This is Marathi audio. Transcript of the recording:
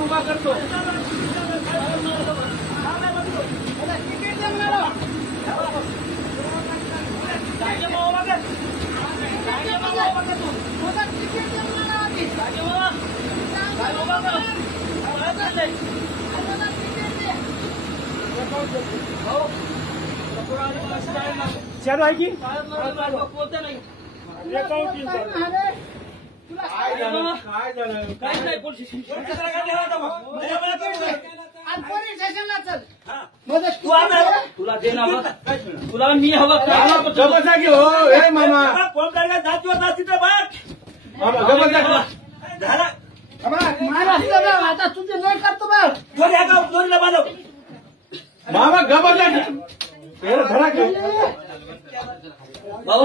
उभा करतो चालू आहे की बोलते नाही काय झालं काय नाही पोलीस स्टेशनला चल तुला देणार तुला मी हवा काय हो हे मामा फोन करायला जातीवर जाती तर आता तुझे नाही करतो बघ मामा गबा धरा भाऊ